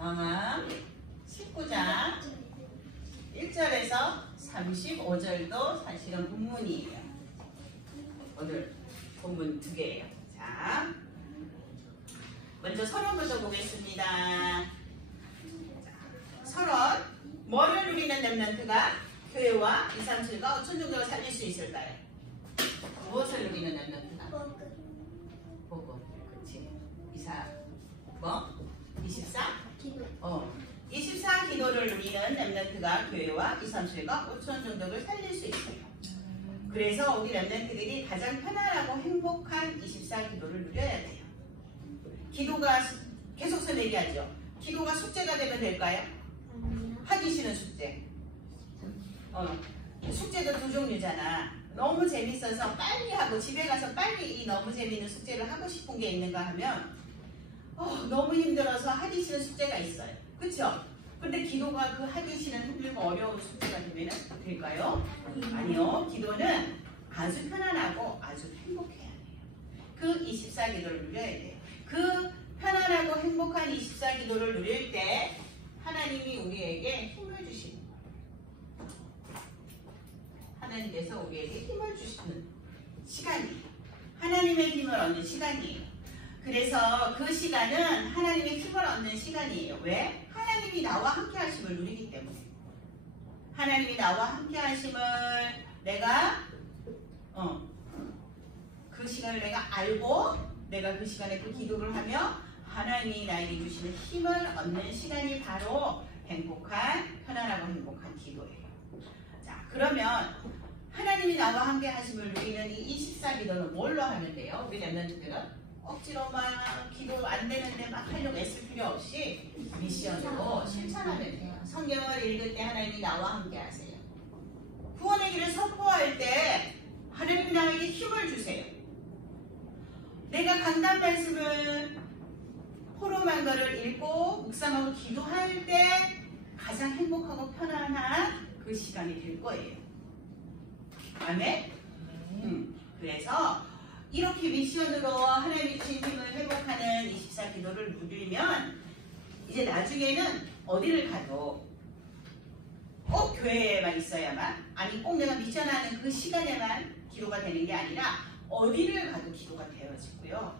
왕왕 19장 1절에서 35절도 사실은 본문이에요. 오늘 본문 2개예요. 자, 먼저 서론부터 보겠습니다. 서론, 뭐를 누리는 렘넌트가 교회와 2, 3, 7과 5천 종족을 살릴 수 있을까요? 무엇을 누리는 렘넌트가? 복음. 그렇지. 24? 기도. 24 기도를 누리는 렘넌트가 교회와 2, 3, 7과 5천 종족을 살릴 수 있어요. 그래서 우리 렘넌트들이 가장 편안하고 행복한 24 기도를 누려야 돼요. 기도가 계속해서 얘기하죠. 기도가 숙제가 되면 될까요? 하기 싫은 숙제. 숙제도 2종류잖아. 너무 재밌어서 빨리 하고 집에 가서 빨리 이 너무 재밌는 숙제를 하고 싶은 게 있는가 하면 너무 힘들어서 하기 싫은 숙제가 있어요. 그쵸? 근데 기도가 그 하기 싫은 힘들고 어려운 숙제가 되면 될까요? 아니요. 기도는 아주 편안하고 아주 행복해야 돼요. 그 24 기도를 누려야 돼요. 그 편안하고 행복한 24 기도를 누릴 때 하나님이 우리에게 힘을 주시는 거예요. 하나님께서 우리에게 힘을 주시는 시간이에요. 하나님의 힘을 얻는 시간이에요. 그래서 그 시간은 하나님의 힘을 얻는 시간이에요. 왜? 하나님이 나와 함께 하심을 누리기 때문에. 하나님이 나와 함께 하심을 내가 그 시간을 내가 알고 내가 그 시간에 그 기도를 하며 하나님이 나에게 주시는 힘을 얻는 시간이 바로 행복한, 편안하고 행복한 기도예요. 자, 그러면 하나님이 나와 함께 하심을 누리는 이 24 기도는 뭘로 하면 돼요? 우리 렘넌트들은 억지로 막 기도 안 되는데 막 하려고 애쓸 필요 없이 미션으로 실천하면 돼요. 성경을 읽을 때 하나님이 나와 함께 하세요. 구원의 길을 선포할 때 하나님이 나에게 힘을 주세요. 내가 강단 말씀을 포로만 거를 읽고 묵상하고 기도할 때 가장 행복하고 편안한 그 시간이 될 거예요. 아멘? 그래서 이렇게 미션으로 하나님의 주신 힘을 회복하는 24 기도를 누리면 이제 나중에는 어디를 가도 꼭 교회에만 있어야만, 아니 꼭 내가 미션하는 그 시간에만 기도가 되는 게 아니라 어디를 가도 기도가 되어지고요.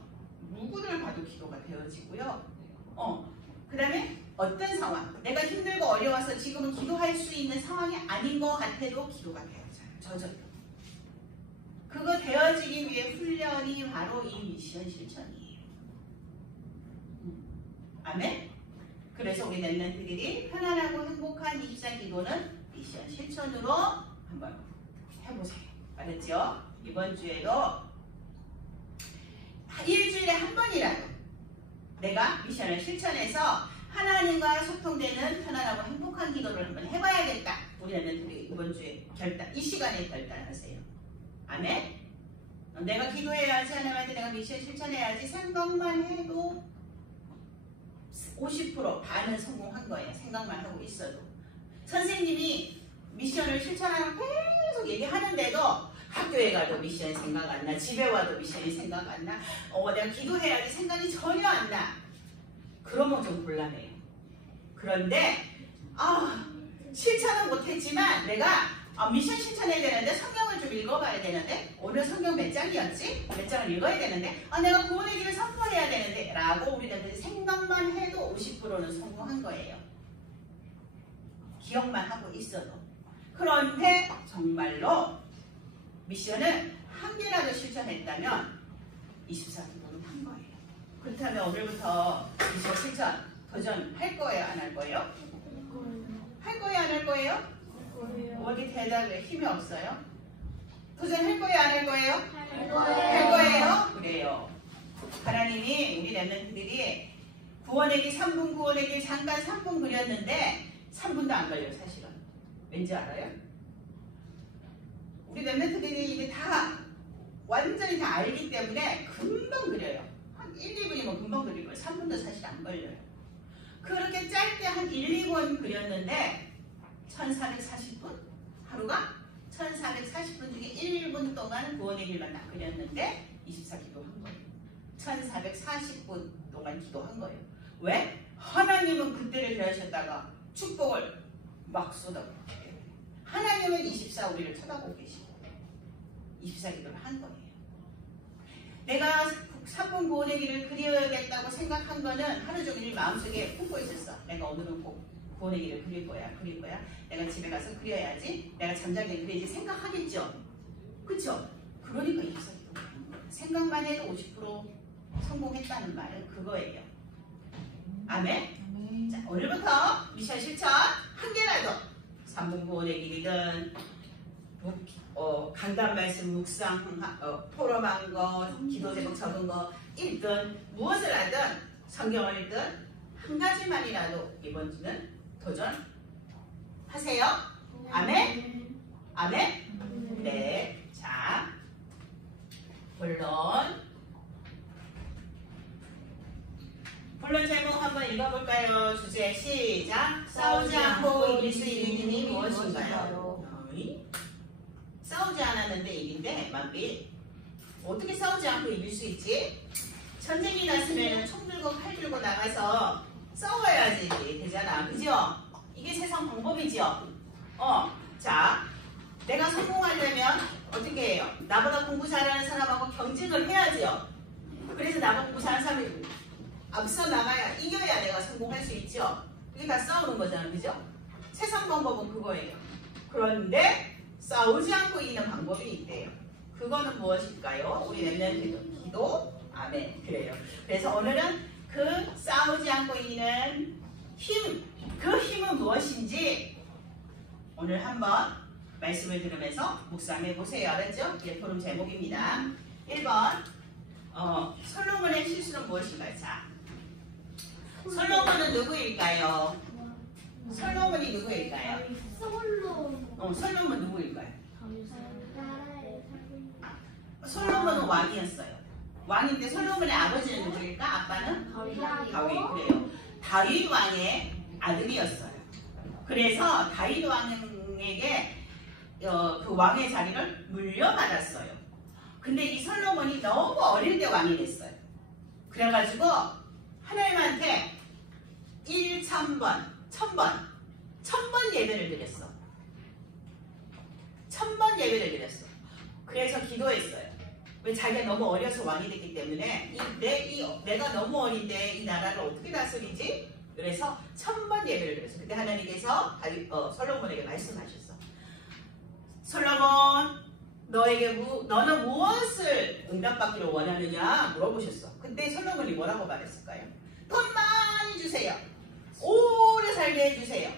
누구를 봐도 기도가 되어지고요. 그 다음에 어떤 상황, 내가 힘들고 어려워서 지금은 기도할 수 있는 상황이 아닌 것 같아도 기도가 되어져요. 저절로. 그거 되어지기 위해 훈련이 바로 이 미션 실천이에요. 아멘? 그래서 우리 렘넌트들이 편안하고 행복한 24 기도는 미션 실천으로 한번 해보세요. 알았죠? 이번 주에도 일주일에 한 번이라도 내가 미션을 실천해서 하나님과 소통되는 편안하고 행복한 기도를 한번 해봐야겠다. 우리 렘넌트들이 이번 주에 이 시간에 결단하세요. 아멘? 내가 기도해야지, 하나님한테 내가 미션 실천해야지 생각만 해도 50% 반은 성공한 거예요. 생각만 하고 있어도. 선생님이 미션을 실천하라고 계속 얘기하는데도 학교에 가도 미션 생각 안 나, 집에 와도 미션이 생각 안 나, 내가 기도해야지 생각이 전혀 안 나. 그러면 좀 곤란해요. 그런데 실천은 못했지만 내가 미션 실천해야 되는데 성경을 좀 읽어봐야 되는데 오늘 성경 몇 장이었지? 몇 장을 읽어야 되는데 내가 구원의 길을 선포해야 되는데 라고 우리들이 생각만 해도 50%는 성공한 거예요. 기억만 하고 있어도. 그런데 정말로 미션을 한 개라도 실천했다면 24기도는 한 거예요. 그렇다면 오늘부터 미션 실천 도전할 거예요? 안 할 거예요? 할 거예요? 안 할 거예요? 어디 대답에 힘이 없어요? 도전할 거예요? 안 할 거예요? 할 거예요? 그래요. 하나님이 우리 렘넌트들이 구원의 길 3분 구원의 길 잠깐 3분 그렸는데 3분도 안 걸려요. 사실은. 왠지 알아요? 우리 렘넌트들이 이게 다 완전히 다 알기 때문에 금방 그려요. 한 1, 2분이면 금방 그릴 거예요. 3분도 사실 안 걸려요. 그렇게 짧게 한 1, 2분 그렸는데 1440분? 하루가 1440분 중에 1분 동안 구원의 길만 딱 그렸는데 24기도 한 거예요. 1440분 동안 기도한 거예요. 왜? 하나님은 그때를 기다리셨다가 축복을 막 쏟아부어요. 하나님은 24 우리를 쳐다보고 계시고 24 기도를 한 거예요. 내가 사건 구원의 길을 그려야겠다고 생각한 거는 하루 종일 마음속에 품고 있었어. 내가 오늘은 꼭 구원의 길을 그릴 거야. 내가 집에 가서 그려야지. 내가 잠자기 그래야지 생각하겠죠. 그쵸? 그러니까 24 기도 생각만 해도 50% 성공했다는 말은 그거예요. 아멘? 자, 오늘부터 미션 실천 한 개라도 3분 구원의 길이든 강단 말씀 묵상 토론한 거 기도 제목 적은 거 읽든 무엇을 하든 성경을 읽든 한 가지만이라도 이번 주는 도전하세요. 아멘? 아멘? 네. 자, 본론 제목 한번 읽어볼까요? 주제 시작. 싸우지 않고 이길 수 있는 힘이 무엇인가요? 싸우지 않았는데 이긴데 만빛 어떻게 싸우지 않고 이길 수 있지? 전쟁이 났으면 총 들고 칼 들고 나가서 싸워야지 되잖아. 그죠? 이게 세상 방법이죠. 자, 내가 성공하려면 어떻게 해요? 나보다 공부 잘하는 사람하고 경쟁을 해야죠. 그래서 나보다 공부 잘하는 사람이 앞서 나가야 이겨야 내가 성공할 수 있죠. 이게 다 싸우는 거잖아요. 그죠? 세상 방법은 그거예요. 그런데 싸우지 않고 이기는 방법이 있대요. 그거는 무엇일까요? 우리 랩넌트 기도. 아멘. 그래요. 그래서 오늘은 그 싸우지 않고 이기는 힘, 그 힘은 무엇인지 오늘 한번 말씀을 들으면서 묵상해 보세요. 알았죠? 예, 토론 제목입니다. 1번 솔로몬의 실수는 무엇인가요? 자, 솔로몬은 누구일까요? 솔로몬이 누구일까요? 솔로몬 누구일까요? 솔로몬은 왕이었어요. 왕인데 솔로몬의 아버지는 누구일까? 아빠는? 다윗. 그래요. 다윗 왕의 아들이었어요. 그래서 다윗 왕에게 그 왕의 자리를 물려받았어요. 근데 이 솔로몬이 너무 어릴 때 왕이 됐어요. 그래가지고 하나님한테 1000번 예배를 드렸어. 1000번 예배를 드렸어. 그래서 기도했어요. 왜 자기가 너무 어려서 왕이 됐기 때문에 내가 너무 어린데 이 나라를 어떻게 다스리지? 그래서 1000번 예배를 드렸어. 그때 하나님께서 솔로몬에게 말씀하셨어. 솔로몬, 너는 무엇을 응답받기를 원하느냐 물어보셨어. 그때 솔로몬이 뭐라고 말했을까요? 돈 많이 주세요. 오래 살게 해주세요.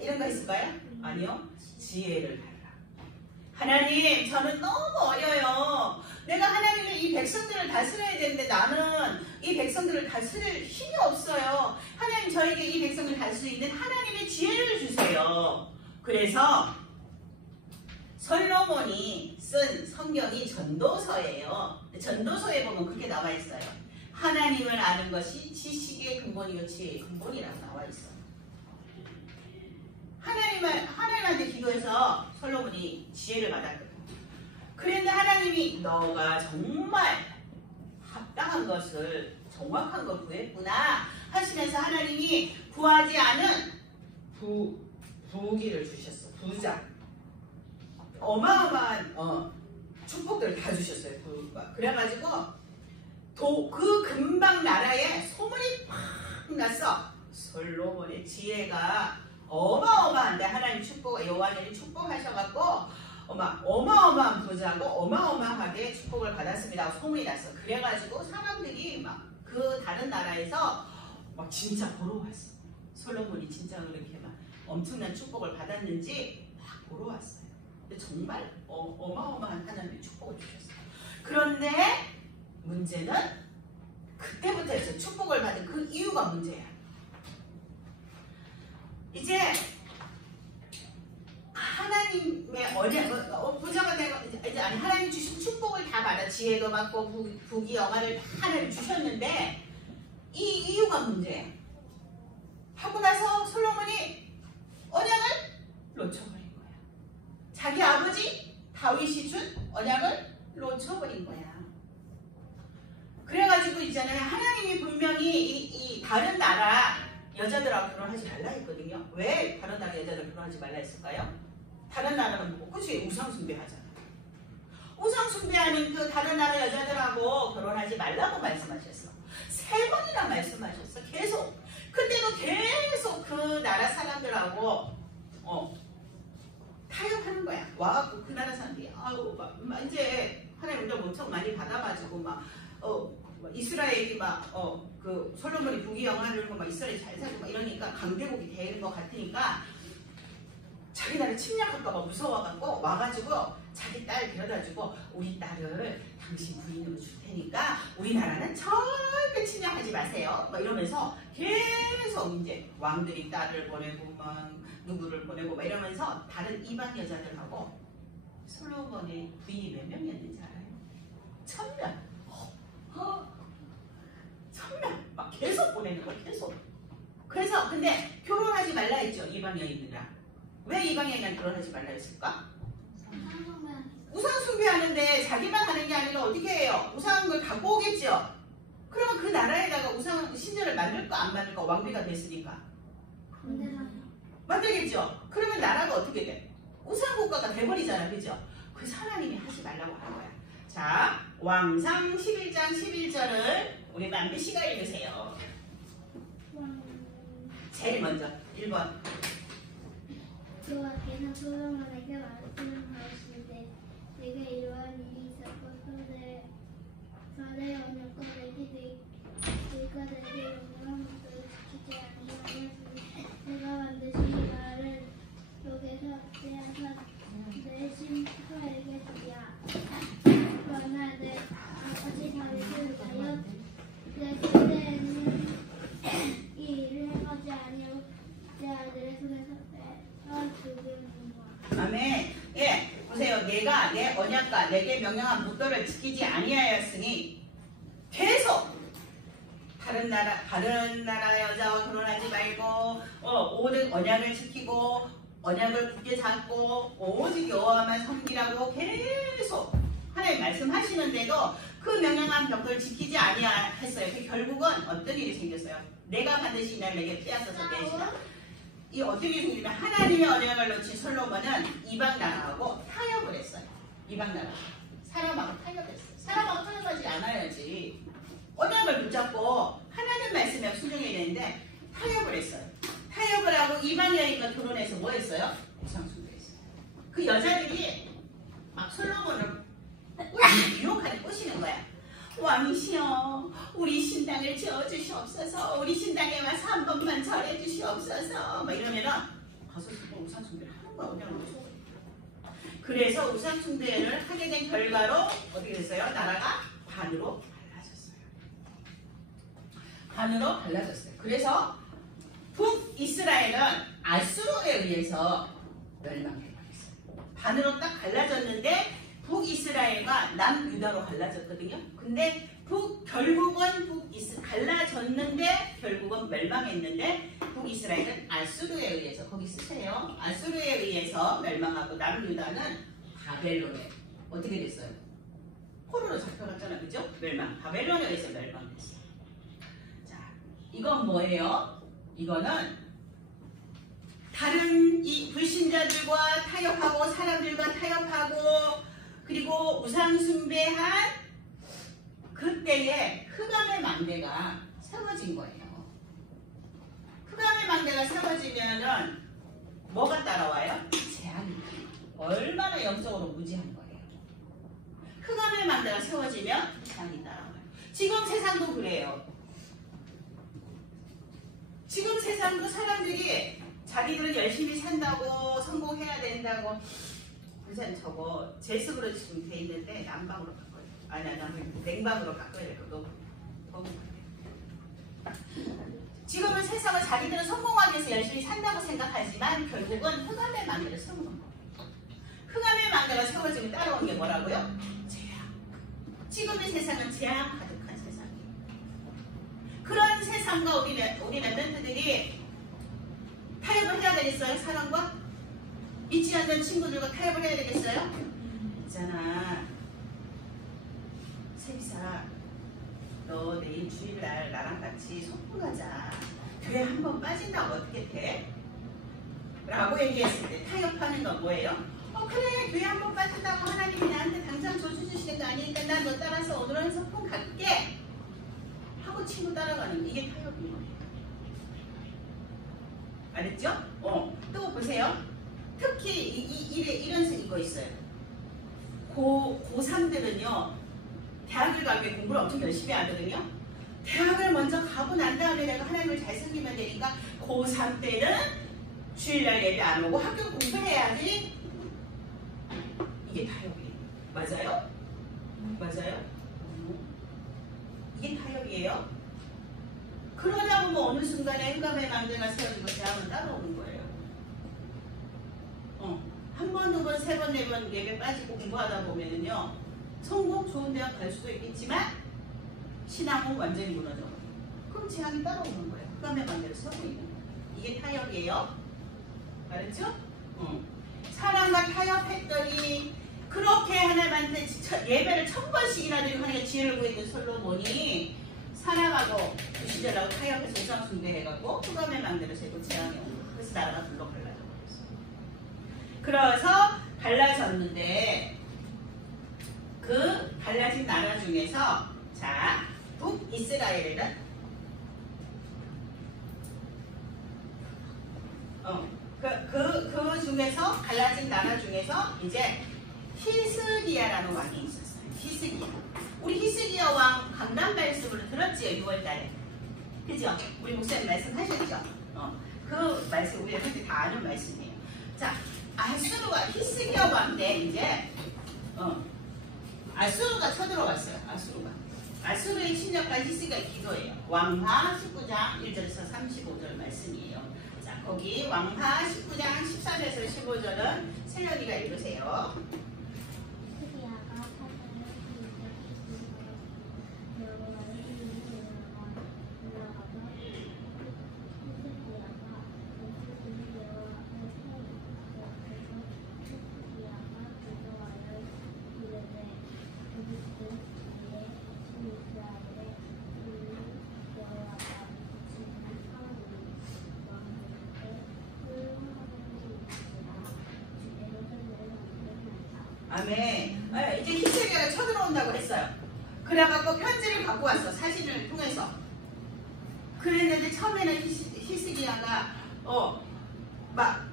이런 거 있을까요? 아니요. 지혜를 달라. 하나님, 저는 너무 어려요. 내가 하나님의 이 백성들을 다스려야 되는데 나는 이 백성들을 다스릴 힘이 없어요. 하나님, 저에게 이 백성을 다스릴 수 있는 하나님의 지혜를 주세요. 그래서 솔로몬이 쓴 성경이 전도서예요. 전도서에 보면 그렇게 나와 있어요. 하나님을 아는 것이 지식의 근본이요 지혜의 근본이라고 나와 있어요. 하나님한테 기도해서 솔로몬이 지혜를 받았거든요. 그런데 하나님이 너가 정말 합당한 것을 정확한 걸 구했구나 하시면서 하나님이 구하지 않은 부귀를 주셨어. 부자. 어마어마한 축복들을 다 주셨어요. 부가. 그래가지고 그 금방 나라에 소문이 팍 났어. 솔로몬의 지혜가 어마어마한데 하나님 여호와님이 축복하셔갖고 어마어마한 부자고 어마어마하게 축복을 받았습니다. 소문이 났어. 그래가지고 사람들이 막 그 다른 나라에서 막 진짜 보러 왔어. 솔로몬이 진짜 그렇게 막 엄청난 축복을 받았는지 막 보러 왔어요. 근데 정말 어마어마한 하나님의 축복을 주셨어요. 그런데 문제는 그때부터 해서 축복을 받은 그 이유가 문제야. 이제 하나님의 부자가 되고 이제 하나님 주신 축복을 다 받아. 지혜도 받고 부귀 영화를 하나님 주셨는데 이 이유가 문제야. 하고 나서 솔로몬이 언약을 놓쳐버린 거야. 자기 아버지 다윗이 준 언약을 놓쳐버린 거야. 그래가지고 있잖아요. 하나님이 분명히 이 다른 나라 여자들하고 결혼하지 말라 했거든요. 왜 다른 나라 여자들 결혼하지 말라 했을까요? 다른 나라는 뭐 그치 우상숭배하잖아. 우상숭배하는 그 다른 나라 여자들하고 결혼하지 말라고 말씀하셨어. 3번이나 말씀하셨어. 계속. 근데도 계속 그 나라 사람들하고 타협하는 거야. 와갖고 그 나라 사람들이 아우 막 이제 하나님 은혜 엄청 많이 받아가지고 막 이스라엘이 막 그 솔로몬이 부귀영화를 막 이스라엘이 잘 살고 막 이러니까 강대국이 되는 것 같으니까 자기 나라 침략할까봐 무서워갖고 와가지고 자기 딸 데려다주고 우리 딸을 당신 부인으로 줄 테니까 우리나라는 절대 침략하지 마세요. 막 이러면서 계속 이제 왕들이 딸을 보내고 막 누구를 보내고 막 이러면서 다른 이방 여자들하고 솔로몬의 부인이 몇 명이었는지 알아요? 1000명. 1000명 막 계속 보내는 걸 계속. 그래서 근데 결혼하지 말라 했죠 이방 여인들이랑. 왜 이방 여인이랑 결혼하지 말라 했을까? 우상 숭배하는데 자기만 하는 게 아니라 어떻게 해요? 우상을 갖고 오겠죠. 그러면 그 나라에다가 우상 신전을 만들까 안 만들까 왕비가 됐으니까 만들겠죠. 그러면 나라가 어떻게 돼? 우상 국가가 돼버리잖아, 그죠? 그래서 하나님이 하지 말라고 하는 거야. 자, 왕상 11장 11절을 우리 만비 씨가 읽으세요. 제일 먼저 1번. 여호와께서 솔로몬에게 말씀하시되 네가 이러한 일이 있었고 서대 언약과 네가 내게 명령한 것들을 지키지 아니하였으니 내가 반드시 나를 여기서 빼앗아 내 신부에게 주리라. 그러나 내 아버지 다윗을 위하여 내 세대에는 이 일을 행하지 아니하고 내 아들의 손에서 빼앗아 죽이는구나. 아멘. 예, 보세요. 내가 내 언약과 내게 명령한 묵도를 지키지 아니하였으니 계속 다른 나라 여자와 결혼하지 말고 오직 언약을 지키고 언약을 굳게 잡고 오직 여호와만 섬기라고 계속 하나님 말씀하시는데도 그 명령한 벽을 지키지 아니하였어요. 그 결국은 어떤 일이 생겼어요? 내가 반드시 이날 내게 빼앗아서 내시라. 이 어떻게 생기냐면 하나님의 언약을 놓친 솔로몬은 이방 나라하고 타협을 했어요. 이방 나라 사람하고 타협했어요. 사람하고 타협하지 않아야지. 언약을 붙잡고 하나님 말씀에 순종해야 되는데 타협을 했어요. 타협을 하고 이방 여인과 결혼해서 뭐 했어요? 우상숭배했어요. 그 여자들이 막 솔로몬을 유혹하는 꼬시는 거야. 왕이시여 우리 신당을 지어주시옵소서. 우리 신당에 와서 한 번만 절해주시옵소서. 막 이러면은 가서 우상숭배를 하는 거야. 언약을 놓쳐. 그래서 우상숭배를 하게 된 결과로 어떻게 됐어요? 나라가 반으로 갈라졌어요. 반으로 갈라졌어요. 그래서 북이스라엘은 아수르에 의해서 멸망해버렸어요. 반으로 딱 갈라졌는데 북이스라엘과 남유다로 갈라졌거든요. 근데 결국은 갈라졌는데 결국은 멸망했는데 북이스라엘은 아수르에 의해서 거기 쓰세요. 아수르에 의해서 멸망하고 남유다는 바벨론에 어떻게 됐어요? 포로로 잡혀갔잖아, 그죠? 바벨론에 의해서 멸망됐어요. 자, 이건 뭐예요? 이거는 다른 이 불신자들과 타협하고 사람들과 타협하고 그리고 우상숭배한 그때에 흑암의 망대가 세워진 거예요. 흑암의 망대가 세워지면은 뭐가 따라와요? 재앙이. 얼마나 영적으로 무지한 거예요. 흑암의 망대가 세워지면 재앙이 따라와요. 지금 세상도 그래요. 지금 세상도 사람들이 자기들은 열심히 산다고 성공해야 된다고 선생님 저거 제습으로 지금 돼 있는데 난방으로 바꿔요. 아니 냉방으로 바꿔야 될 거 너무 지금은 세상은 자기들은 성공하기 위해서 열심히 산다고 생각하지만 결국은 흑암의 망대를 세우는 거예요. 흑암의 망대가 세워지면 따라오는 게 뭐라고요? 재앙. 지금의 세상은 재앙 가득한 세상이에요. 그런 세상과 우리 랩런트들이 타협을 해야 되겠어요? 사람과? 믿지 않는 친구들과 타협을 해야 되겠어요? 있잖아 세비사 너 내일 주일날 나랑 같이 소풍 가자. 교회 한 번 빠진다고 어떻게 돼? 라고 얘기했을 때 타협하는 건 뭐예요? 그래, 교회 한 번 빠진다고 하나님이 나한테 당장 조수 주시는 거 아니니까 난 너 따라서 오늘은 소풍 갈게 하고 친구 따라가는 거, 이게 타협이에요. 알았죠? 또 보세요. 특히 이런 이거 있어요. 고3들은요 대학을 가기 위해 공부를 엄청 열심히 하거든요. 대학을 먼저 가고 난 다음에 내가 하나님을 잘 섬기면 되니까 고3 때는 주일날 예배 안 오고 학교 공부해야지. 이게 타협이에요. 맞아요? 맞아요? 이게 타협이에요. 그러냐고 뭐 어느 순간에 흑암의 망대가 세워지고 재앙은 따라오는 거예요. 한 번, 두 번, 세 번, 네 번 예배 빠지고 공부하다 보면은요 성공 좋은 대학 갈 수도 있겠지만 신앙은 완전히 무너져. 그럼 재앙이 따라오는 거예요. 흑암의 망대를 서고 있는 거예요. 이게 타협이에요. 알았죠? 사람과 타협했더니 그렇게 하나님한테 예배를 1000번씩이나 드리고 하나님의 지혜를 구했던 솔로몬이 사람하고 시절하고 타협해서 우상 숭배해갖고 흑암의 망대를 세고 재앙이 온 거예요. 그래서 나라가 둘러 갈라져 버렸어요. 그래서 갈라졌는데 그 갈라진 나라 중에서 자 북이스라엘은 그 중에서 갈라진 나라 중에서 이제 히스기야라는 왕이 있었어요. 히스기야. 우리 히스기야 왕 강단 말씀을 들었지요, 6월달에. 그죠? 우리 목사님 말씀하셨죠? 그 말씀 우리가 그때 다 아는 말씀이에요. 자, 아수르가 히스기야 왕 때 이제 아수르가 쳐들어왔어요. 아수르의 침략과 히스기야 기도예요. 왕하 19장 1절에서 35절 말씀이에요. 자, 거기 왕하 19장 13에서 15절은 세련이가 읽으세요. 아멘. 이제 히스기야가 쳐들어온다고 했어요. 그래갖고 편지를 갖고 왔어. 사진을 통해서. 그랬는데 처음에는 히스기야가 막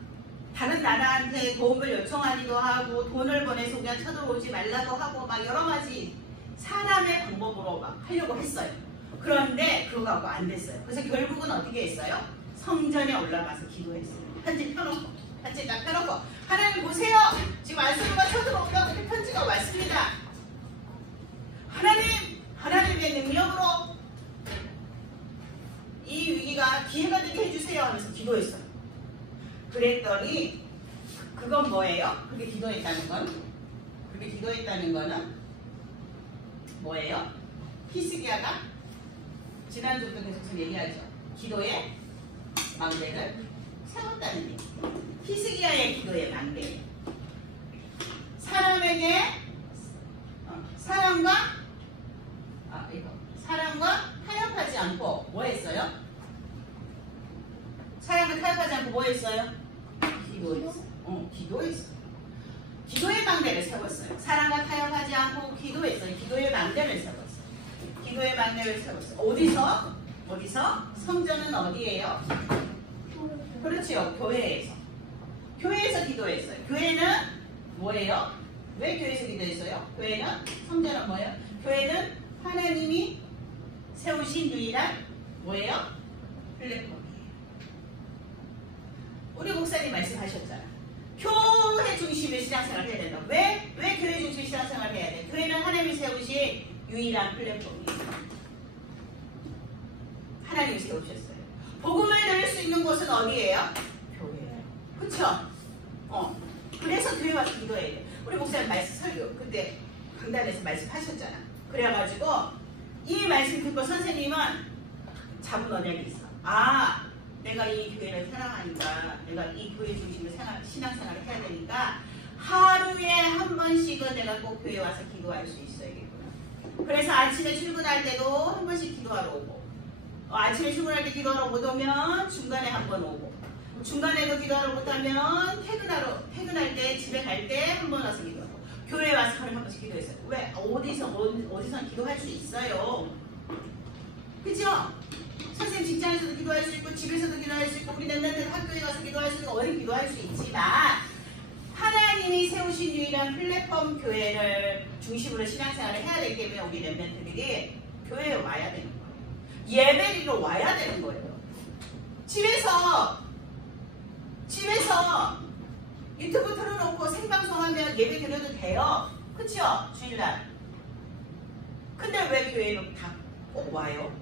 다른 나라한테 도움을 요청하기도 하고 돈을 보내서 그냥 쳐들어오지 말라고 하고 막 여러 가지 사람의 방법으로 막 하려고 했어요. 그런데 그거 갖고 안 됐어요. 그래서 결국은 어떻게 했어요? 성전에 올라가서 기도했어요. 편지 펴놓고 편지 딱 펴놓고 하나님 보세요. 지금 아수르가 쳐들어온다고 이렇게 편지가 왔습니다. 하나님의 능력으로 이 위기가 기회가 되게 해주세요 하면서 기도했어요. 그랬더니 그건 뭐예요? 그게 기도했다는 거는 뭐예요? 히스기야가 지난주부터 계속 얘기하죠. 기도의 망대를 세웠다는 얘기. 히스기야의 기도의 망대. 사람에게 사람과 타협하지 않고 뭐 했어요? 사람과 타협하지 않고 뭐 했어요? 기도했어요. 기도했어요. 기도의 망대를 세웠어요. 사람과 타협하지 않고 기도했어요. 기도의 망대를 세웠어요. 어디서? 성전은 어디예요? 그렇지요. 교회에서 기도했어요. 교회는 뭐예요? 왜 교회에서 기도했어요? 성전은 뭐예요? 교회는 하나님이 세우신 유일한 뭐예요? 플랫폼이에요. 우리 목사님 말씀하셨잖아요. 교회 중심의 신앙생활을 해야 된다. 왜 교회 중심의 신앙생활을 해야 돼? 교회는 하나님이 세우신 유일한 플랫폼이에요. 하나님이 세우셨어요. 복음을 들을 수 있는 곳은 어디예요? 교회예요. 그쵸? 그래서 교회 와서 기도해야 돼. 우리 목사님 말씀 설교 그때 강단에서 말씀하셨잖아. 그래가지고 이 말씀 듣고 선생님은 잡은 언약이 있어. 내가 이 교회를 사랑하니까 내가 이 교회 중심으로 신앙생활을 해야 되니까 하루에 한 번씩은 내가 꼭 교회 와서 기도할 수 있어야겠구나. 그래서 아침에 출근할 때도 한 번씩 기도하러 오고 아침에 출근할 때 기도하러 못 오면 중간에 한 번 오고, 중간에도 기도하러 못하면 퇴근할 때 집에 갈 때 한 번 와서 기도하고, 교회 와서 하루에 한 번씩 기도했어요. 왜? 어디서 기도할 수 있어요. 그죠? 선생님 직장에서도 기도할 수 있고, 집에서도 기도할 수 있고, 우리 랩런트 학교에 가서 기도할 수 있고, 어디 기도할 수 있지만, 하나님이 세우신 유일한 플랫폼 교회를 중심으로 신앙생활을 해야 되기 때문에 우리 랩런트들이 교회에 와야 되는 거예요. 예배리로 와야 되는 거예요. 집에서 유튜브 틀어놓고 생방송하면 예배 드려도 돼요. 그쵸? 주일날. 근데 왜 교회로 다 꼭 와요?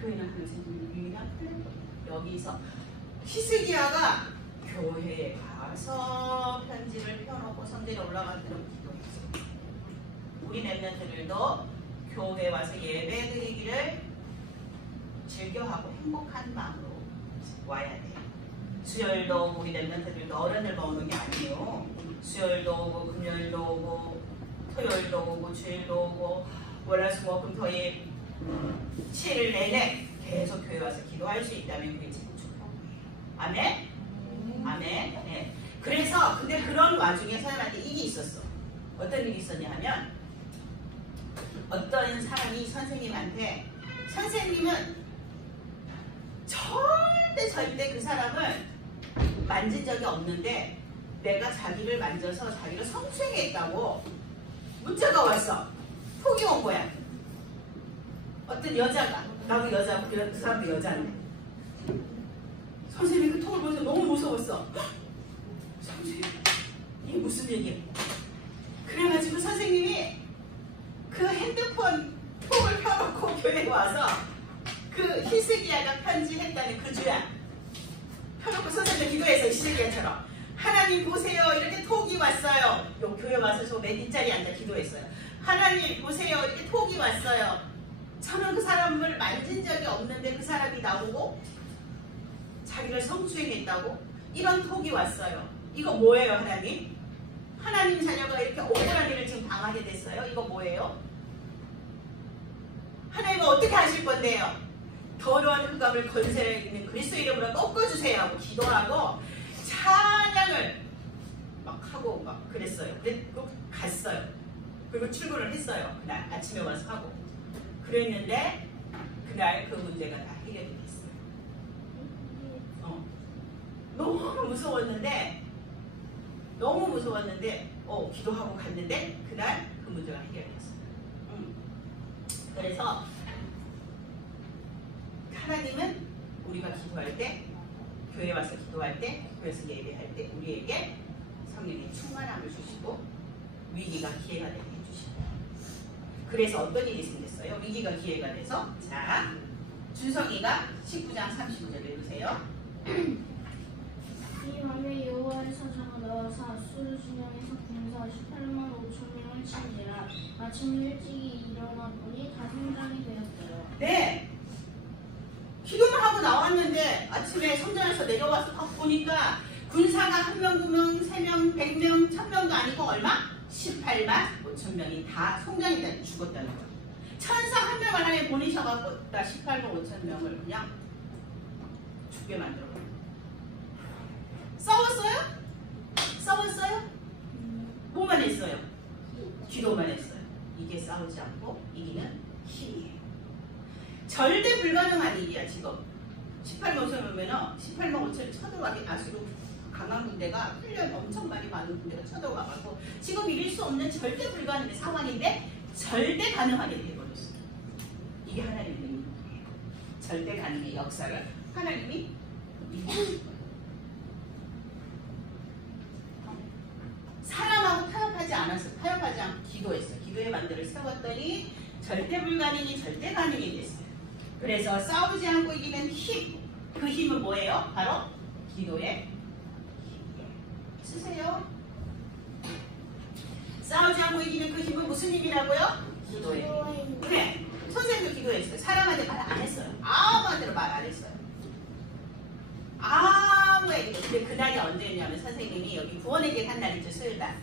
교회는 하나님 유일한 플랫폼. 여기서 히스기야가 교회에 가서 편지를 펴놓고 성전에 올라가도록 기도했어요. 우리 랩런트들도 교회 와서 예배 드리기를 즐겨하고 행복한 마음으로 와야 돼요. 수요일도 우리 랩런트들도 어른들만 오는 게 아니에요. 수요일도 오고 금요일도 오고 토요일도 오고 주일도 오고 월화수목금토일 7일 내내 계속 교회 와서 기도할 수 있다면 그게 지금 축복이에요. 아멘? 아멘. 네. 그래서 근데 그런 와중에 사람한테 일이 있었어. 어떤 일이 있었냐 하면 어떤 사람이 선생님한테, 선생님은 절대 그 사람을 만진 적이 없는데 내가 자기를 만져서 자기를 성추행했다고 문자가 왔어. 톡이 온 거야. 어떤 여자가, 나도 여자고 그 사람도 여자인데, 선생님이 그 톡을 보면서 너무 무서웠어. 선생님, 이게 무슨 얘기야? 그래가지고 선생님이 그 핸드폰 톡을 펴놓고 교회에 와서 그 히스기야가 편지했다는 그 주야 펴놓고 선생님 기도해서 히스기야처럼 하나님 보세요, 이렇게 톡이 왔어요. 요 교회 와서 저 맨 뒷자리에 앉아 기도했어요. 하나님 보세요, 이렇게 톡이 왔어요. 저는 그 사람을 만진 적이 없는데 그 사람이 나보고 자기를 성추행했다고 이런 톡이 왔어요. 이거 뭐예요? 하나님? 하나님 자녀가 이렇게 억울한 일을 지금 당하게 됐어요. 이거 뭐예요? 하나님은 어떻게 하실 건데요? 더러운 흑암을 건설에 있는 그리스도 이름으로 꺾어주세요 하고 기도하고 찬양을 막 하고 막 그랬어요. 그리고 갔어요. 그리고 출근을 했어요. 그날 아침에 와서 하고 그랬는데 그날 그 문제가 다 해결이 됐어요. 너무 무서웠는데 기도하고 갔는데 그날 그 문제가 해결됐어요. 그래서 하나님은 우리가 기도할 때, 교회 와서 기도할 때, 교회에서 예배할 때 우리에게 성령의 충만함을 주시고 위기가 기회가 되게 해주시고, 그래서 어떤 일이 생겼어요? 위기가 기회가 돼서, 자, 준성이가 19장 35절 읽으세요. 이 밤에 여호와의 사자가 나와서 앗수르 진영에서 군사 18만 5천 명을 친지라 아침 일찍이 일어나 보니 다 성장이 되었어요. 네. 기도를 하고 나왔는데 아침에 성전에서 내려와서 딱 보니까 군사가 1명, 2명, 3명, 100명, 1000명도 아니고 얼마? 18만 5천 명이 다 성전이 다 죽었다는 거예요. 천사 한 명을 하나님 보내셔갖고 다 18만 5천 명을 그냥 죽게 만들어버려요. 싸웠어요? 뭐만 했어요? 기도만 했어요. 이게 싸우지 않고 이기는 힘이에요. 절대 불가능한 일이야 지금. 18만 5천이면 18만 5천을 쳐들어가게 아수로 강한 군대가 훈련 엄청 많이 받은 군대가 쳐들어가고 지금 이길 수 없는 절대 불가능한 상황인데 절대 가능하게 되어버렸어요. 이게 하나님의 능력이에요. 절대 가능의 역사를 하나님이 이기는 사람하고 타협하지 않았어요. 타협하지 않고 기도했어요. 기도의 만들을 세웠더니 절대 불가능이 절대 가능이 됐어요. 그래서 싸우지 않고 이기는 힘, 그 힘은 뭐예요? 바로 기도의 힘이에요. 쓰세요. 싸우지 않고 이기는 그 힘은 무슨 힘이라고요? 기도의 힘. 그래, 선생님도 기도했어요. 사람한테 말 안 했어요. 아무한테도 말 안 했어요. 아무에게도. 근데 그날이 언제였냐면 선생님이 여기 구원의 길 한 날이죠. 수요일날.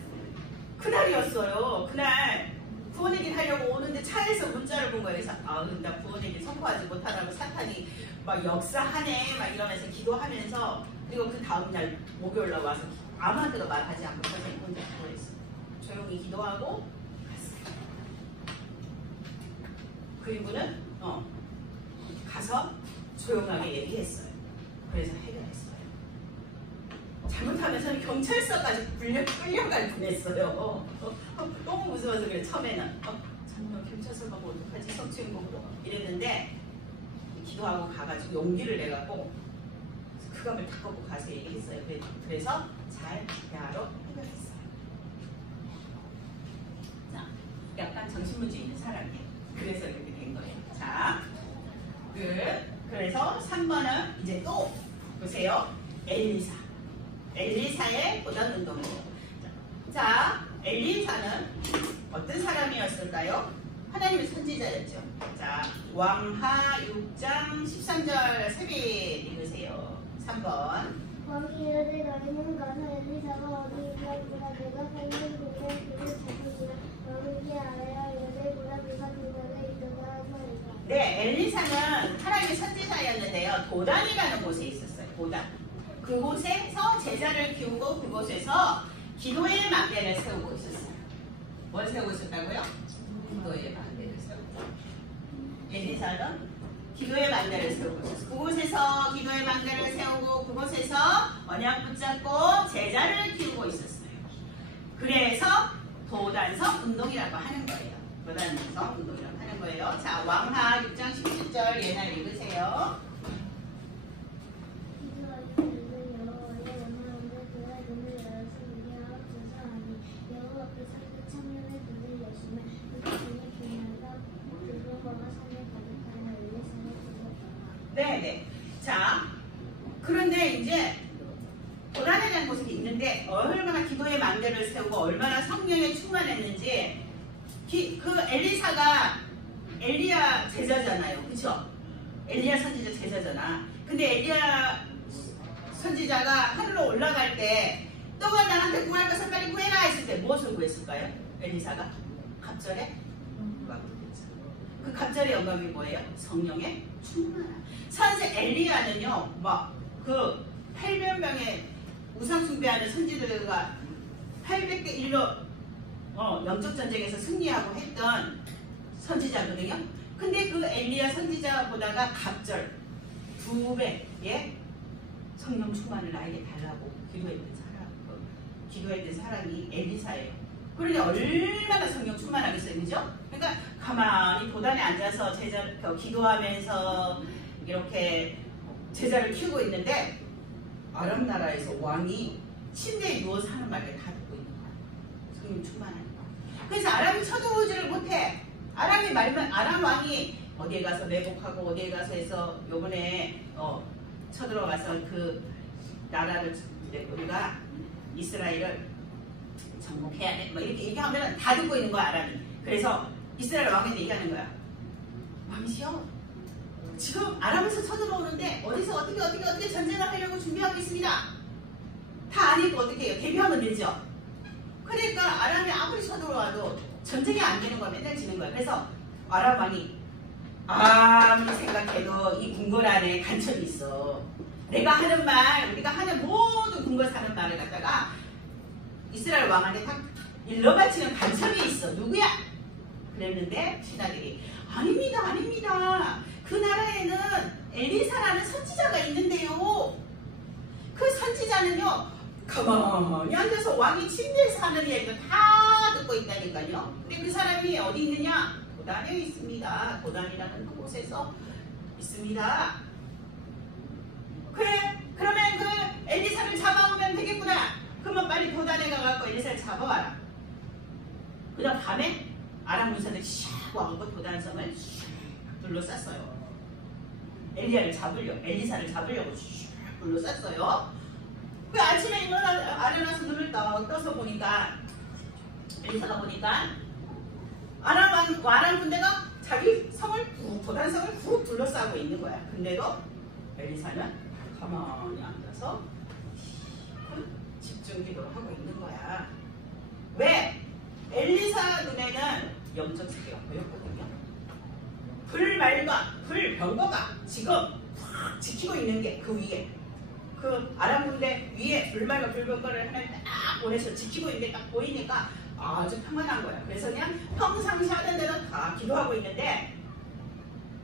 그날이었어요. 그날 구원얘기를 하려고 오는데 차에서 문자를 본 거예요. 그래서 나 구원얘기 선포하지 못하라고 사탄이 막 역사하네 막 이러면서 기도하면서 그리고 그 다음날 목요일날 와서 아무한테도 말하지 않고 선생님 혼자 기도했어요. 조용히 기도하고 갔어요. 그리고는 가서 조용하게 얘기했어요. 그래서 해결했어요. 잘못하면서는 경찰서까지 끌려갈 뻔했어요. 너무 무서워서 그래. 처음에는 정말 경찰서 가고 어떡하지 성추행범으로 이랬는데 기도하고 가가지고 용기를 내갖고 그감을 다 꺾고 가서 얘기했어요. 그래서 잘 대화로 해결했어요. 자, 약간 정신문제 있는 사람이에요. 그래서 이렇게 된 거예요. 자, 그래서 3번은 이제 또 보세요. 엘리사. 엘리사의 고단 운동이에요. 자, 엘리사는 어떤 사람이었을까요? 하나님의 선지자였죠. 자, 왕하 6장 13절 세배 읽으세요. 3번. 왕이 이르되 너희는 가서 엘리사가 어디 있나 보라. 내가 살는 곳에 그를 찾으리라. 왕이 알아야 이르되 보라 그가 도단에 있도다 하더이다. 네, 엘리사는 하나님의 선지자였는데요. 도단이라는 곳에 있었어요. 도단. 그곳에서 제자를 키우고 그곳에서 기도의 망대를 세우고 있었어요. 뭘 세우고 있었다고요? 기도의 망대를 세우고. 엘리사는 기도의 망대를 세우고 있었어요. 그곳에서 기도의 망대를 세우고 그곳에서 언약 붙잡고 제자를 키우고 있었어요. 그래서 도단성 운동이라고 하는 거예요. 도단성 운동이라고 하는 거예요. 자, 왕하 6장 17절 예날 읽으세요. 네네. 자, 그런데 이제 도단에 대한 곳이 있는데 얼마나 기도의 망대를 세우고 얼마나 성령에 충만했는지 그 엘리사가 엘리야 제자잖아요. 그쵸? 엘리야 선지자 제자잖아. 근데 엘리야 선지자가 하늘로 올라갈 때 너가 나한테 구할 것을 빨리 구해라 했을 때 무엇을 구했을까요? 엘리사가? 갑절에? 그 갑절의 영감이 뭐예요? 성령의 충만함. 선생 엘리야는요, 막 그 800명의 우상 숭배하는 선지들과 800대 1로 영적 전쟁에서 승리하고 했던 선지자거든요. 근데 그 엘리야 선지자보다가 갑절 2배의 성령 충만을 나에게 달라고 기도했던 사람이 엘리사예요. 그러니 얼마나 성령 충만하겠어요, 그죠? 그러니까 가만히 도단에 앉아서 기도하면서 이렇게 제자를 키우고 있는데 아람 나라에서 왕이 침대에 누워서 하는 말을 다 듣고 있는 거야. 성령 충만하니까. 그래서 아람이 쳐들어오지를 못해. 아람 왕이 어디에 가서 매복하고 어디에 가서 해서 요번에 쳐들어와서 그 나라를 이제 우리가 이스라엘을 정복해야 돼. 뭐 이렇게 얘기하면 다 듣고 있는 거야, 아람이. 그래서 이스라엘 왕한테 얘기하는 거야. 왕이시여, 지금 아람에서 쳐들어오는데 어디서 어떻게 전쟁을 하려고 준비하고 있습니다. 다 아니고 어떻게 해요? 대비하면 되죠. 그러니까 아람이 아무리 쳐들어와도 전쟁이 안 되는 거야. 맨날 지는 거야. 그래서 아람 왕이 아무리 생각해도 이 궁궐 안에 간첩이 있어. 내가 하는 말, 우리가 하는 모든 궁궐 사는 말을 갖다가 이스라엘 왕한테 다 일러바치는 간첩이 있어. 누구야? 그랬는데 신하들이 아닙니다. 그 나라에는 엘리사라는 선지자가 있는데요. 그 선지자는요, 가만히 앉아서 왕이 침대에서 하는 얘기를 다 듣고 있다니까요. 근데 그 사람이 어디 있느냐? 도단에 있습니다. 도단이라는 그곳에서 있습니다. 그래, 그러면 그 엘리사를 잡아오면 되겠구나. 그러면 빨리 도단에 가갖고 엘리사를 잡아와라. 그 다음 밤에 아람 군사들이 샥 와갖고 도단성을 샥 둘러쌌어요. 엘리사를 잡으려고 샥 둘러쌌어요. 그 아침에 일어나서 눈을 떠서 보니까 엘리사가 보니까 아람 군대가 자기 도단성을 푹 둘러싸고 있는 거야. 근데도 엘리사는 가만히 앉아서 집중 기도를 하고 있는 거야. 왜? 엘리사 눈에는 영적 세계가 보였거든요. 불말과 불병거가 지금 확 지키고 있는 게 그 위에, 그 아람 군대 위에 불말과 불병거를 하나님 딱 보내서 지키고 있는 게 딱 보이니까 아주 평안한 거야. 그래서 그냥 평상시 하던 대로 다 기도하고 있는데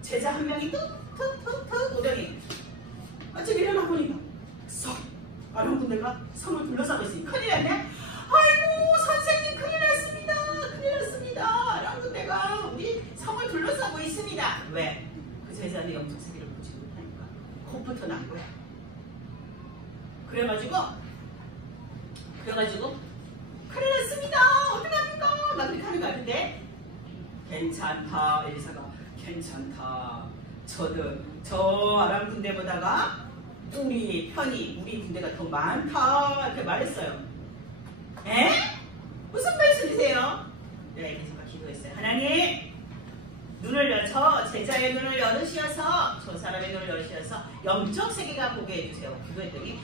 제자 한 명이 툭툭툭툭 오더니 아침 일어나 보니까 썩 아람 군대가 성을 둘러싸고 있으니 큰일 났네. 아이고 선생님 큰일 났습니다. 큰일 났습니다. 아람 군대가 우리 성을 둘러싸고 있습니다. 왜? 그 제자는 영적 세계를 보지 못하니까 겁부터 난 거야. 그래가지고 큰일 났습니다. 어떡합니까? 막 그렇게 하는 거 같은데 괜찮다. 엘리사가 괜찮다. 저 아람 군대보다가 우리 군대가 더 많다. 이렇게 말했어요. 에? 무슨 말씀이세요? 내가 엘리사가 기도했어요. 하나님 눈을 제자의 눈을 열으시어서 저 사람의 눈을 열으시어서 영적 세계가 보게 해주세요. 기도했더니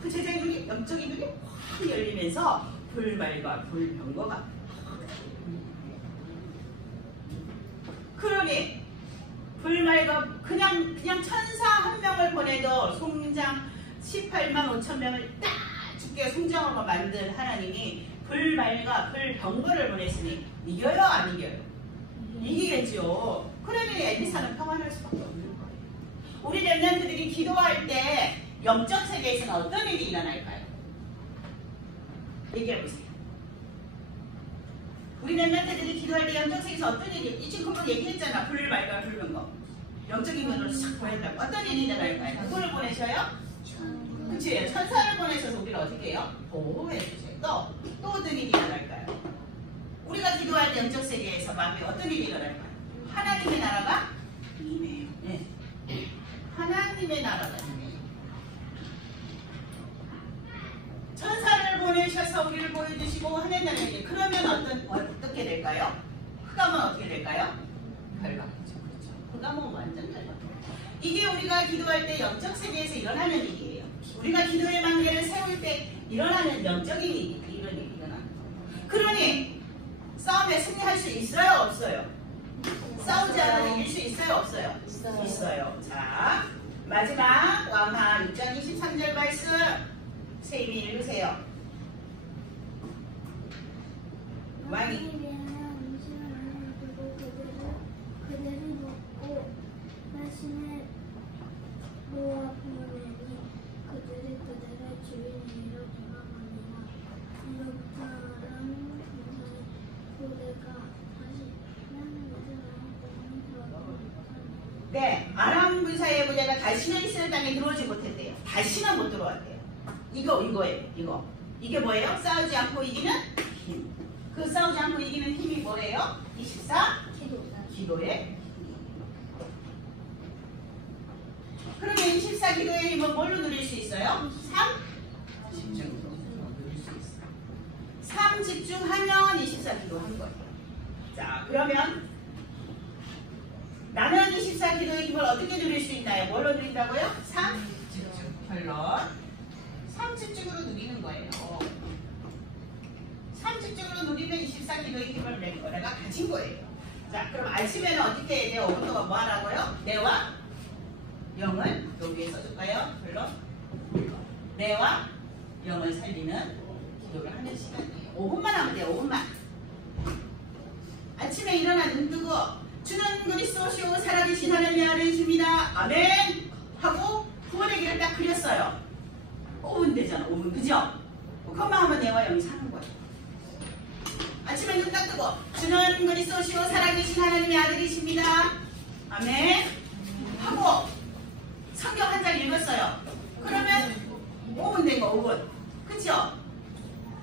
그 제자의 눈이 영적인 눈이 확 열리면서 불말과 불병거가 그러니 불말과 그냥 천사 한 명을 보내도 송장 18만 5천 명을 딱 죽게 송장으로 만든 하나님이 불말과 불병거를 보냈으니 이겨요 안 이겨요? 이기겠죠. 그러니 엘리사는 평안할 수밖에 없는 거예요. 우리 렘넌트들이 기도할 때 영적 세계에서는 어떤 일이 일어날까요? 얘기해보세요. 우리 렘넌트들이 기도할 때 영적 세계에서 어떤 일이, 지금 그거 얘기했잖아. 불말과 불병거. 영적인 눈으로 싹 보낸다고. 어떤 일이 일어날까요? 누구를 보내셔요? 그치? 천사를 보내셔서 우리를 어떻게 해요? 보호해주세요. 또 어떤 일이 일어날까요? 우리가 기도할 때 영적 세계에서 마음에 어떤 일이 일어날까요? 하나님의 나라가 임해요. 네. 하나님의 나라가 임해요. 천사를 보내셔서 우리를 보여주시고 하나님 나라가 임해요. 그러면 어떻게 될까요? 흑암은 어떻게 될까요? 결과죠. 그렇죠. 흑암은 완전 결과. 이게 우리가 기도할 때 영적 세계에서 일어나는 일이에요. 우리가 기도의 관계를 세울 때 일어나는 영적인 일이 이런 일이 일어나는 거예요. 그러니 싸움에 승리할 수 있어요? 없어요? 싸우지 않아도 이길 수 있어요? 없어요? 있어요. 자, 마지막 왕하 6장 23절 말씀 세임이 읽으세요. 왕이 그들을 먹고 마시는 놓아 보내니 그들의 주인으로 돌아가니라. 이로부터 아람 군사의 부대가 다시 네, 아람 군사의 부대가 다시는 이스라엘 땅에 들어오지 못했대요. 다시는 못 들어왔대요. 이거예요. 이게 뭐예요? 싸우지 않고 이기는 힘. 그 싸우지 않고 이기는 힘이 뭐예요? 24 기도의 힘. 그러면 24 기도의 힘은 뭘로 누릴 수 있어요? 3집중으로 누릴 수 있어요. 3 집중하면 24 기도한 거예요. 자, 그러면 나는 24 기도의 힘을 어떻게 누릴 수 있나요? 뭘로 누린다고요? 3 집중. 결론. 3 집중으로 누리는 거예요. 3 집중으로 누리면 24 기도의 힘을 내가 가진 거예요. 자, 그럼 아침에는 어떻게 해야 돼요? 오늘도가 뭐 하라고요? 내와 영을 여기에 써줄까요? 별로? 내와 영을 살리는 기도를 하는 시간이에요. 5분만 하면 돼요. 5분만. 아침에 일어나 눈 뜨고 주는 그리스도시오 살아계신 하나님의 아들이십니다. 아멘 하고 구원의 길을 딱 그렸어요. 5분 되잖아. 5분 그죠? 그것만 하면 내와 영이 사는 거예요. 아침에 눈 딱 뜨고 주는 그리스도시오 살아계신 하나님의 아들이십니다. 아멘 하고 성경 한 장 읽었어요. 그러면 5분 된 거 5분. 그쵸?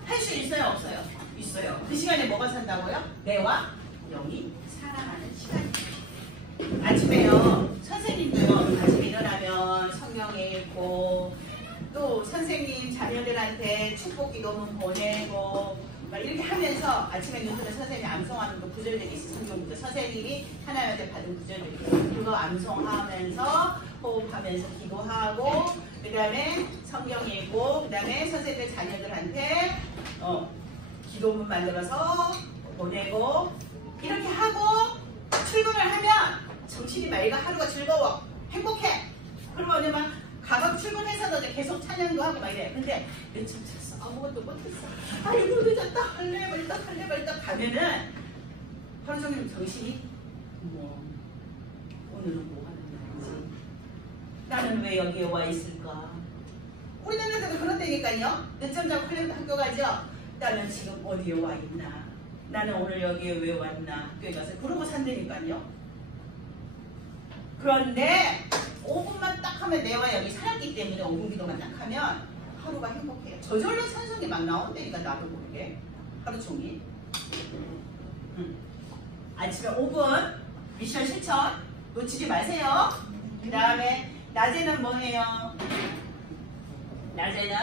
할 수 있어요? 없어요? 있어요. 그 시간에 뭐가 산다고요? 내와 영이 살아가는 시간이에요. 아침에요. 선생님도요. 아침에 일어나면 성경 읽고 또 선생님 자녀들한테 축복 기도문 보내고 막 이렇게 하면서 아침에 눈 뜨면 선생님이 암송하는 그 구절들이 있어요. 성경 구절. 선생님이 하나님한테 받은 구절들이 있어요. 그거 암송하면서 호흡하면서 기도하고 그 다음에 성경 읽고 그 다음에 선생님들 자녀들한테 기도문 만들어서 보내고 이렇게 하고 출근을 하면 정신이 맑아, 하루가 즐거워, 행복해. 그러면 막 가방 출근해서도 이제 계속 찬양도 하고 막 이래. 근데 며칠 잤어, 아무것도 못했어. 아이고 늦었다, 할래 말다 가면은 하루 종일 정신이 뭐 오늘은 뭐 하는 날이지? 나는 왜 여기에 와 있을까? 우리나라에도 그런 데니까요. 늦잠 자고 학교 가죠. 나는 지금 어디에 와 있나? 나는 오늘 여기에 왜 왔나? 학교에 가서 그러고 산다니까요. 그런데 5분만 딱 하면 내와 여기 살았기 때문에 5분 기도만 딱 하면 하루가 행복해요. 저절로 찬송이 막 나온다니까 나도 모르게 하루 종일. 아침에 5분 미션 실천 놓치지 마세요. 그 다음에 낮에는 뭐 해요? 낮에는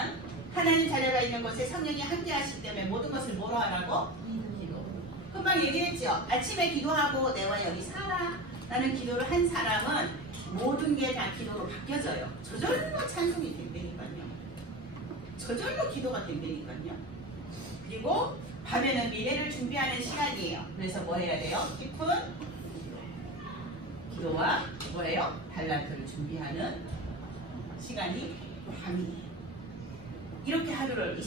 하나님 자녀가 있는 곳에 성령이 함께 하시기 때문에 모든 것을 뭐로 하라고? 기도. 금방 얘기했죠. 아침에 기도하고 내와 여기 살아 라는 기도를 한 사람은 모든 게 다 기도로 바뀌어져요. 저절로 찬송이 된다니까요. 저절로 기도가 된다니까요. 그리고 밤에는 미래를 준비하는 시간이에요. 그래서 뭐 해야 돼요? 깊은 기도와 뭐예요? 달란트를 준비하는 시간이 밤이에요. 이렇게 하루를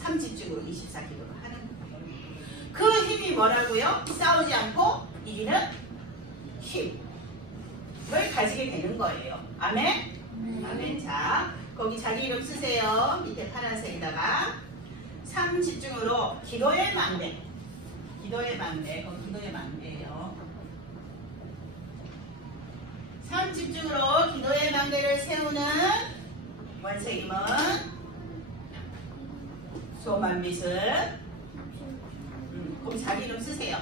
3집중으로 24기도를 하는 거예요. 그 힘이 뭐라고요? 싸우지 않고 이기는 힘을 가지게 되는 거예요. 아멘? 아멘. 자, 거기 자기 이름 쓰세요. 밑에 파란색에다가 3집중으로 기도의 망대. 기도의 망대. 거기 기도의 망대예요. 3집중으로 기도의 망대를 세우는 원책임은 소만빛을 거기 자기 이름 쓰세요.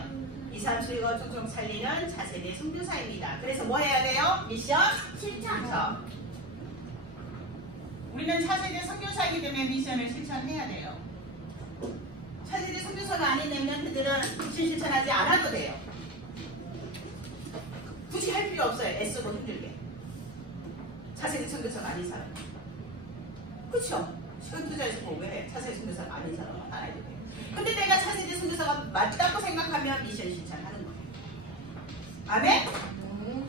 2, 3, 7, 5 쭉쭉 살리는 차세대 선교사입니다. 그래서 뭐 해야 돼요? 미션 실천. 우리는 차세대 선교사이기 때문에 미션을 실천해야 돼요. 차세대 선교사가 아닌 랩런트들은 미션 실천하지 않아도 돼요. 굳이 할 필요 없어요. 애쓰고 힘들게. 차세대 선교사가 아닌 사람. 그렇죠? 시간 투자해서 뭐 왜 해? 차세대 선교사가 아닌 사람은 알아야 돼요. 근데 내가 차세대 선교사가 맞다고 생각하면 미션 실천하는 거예요. 아멘?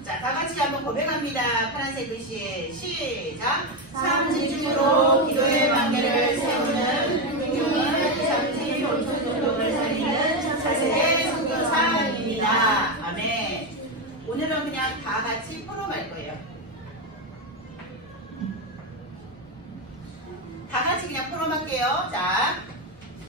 자, 다 같이 한번 고백합니다. 파란색 글씨 시작. 3집중으로 기도의 관계를 세우는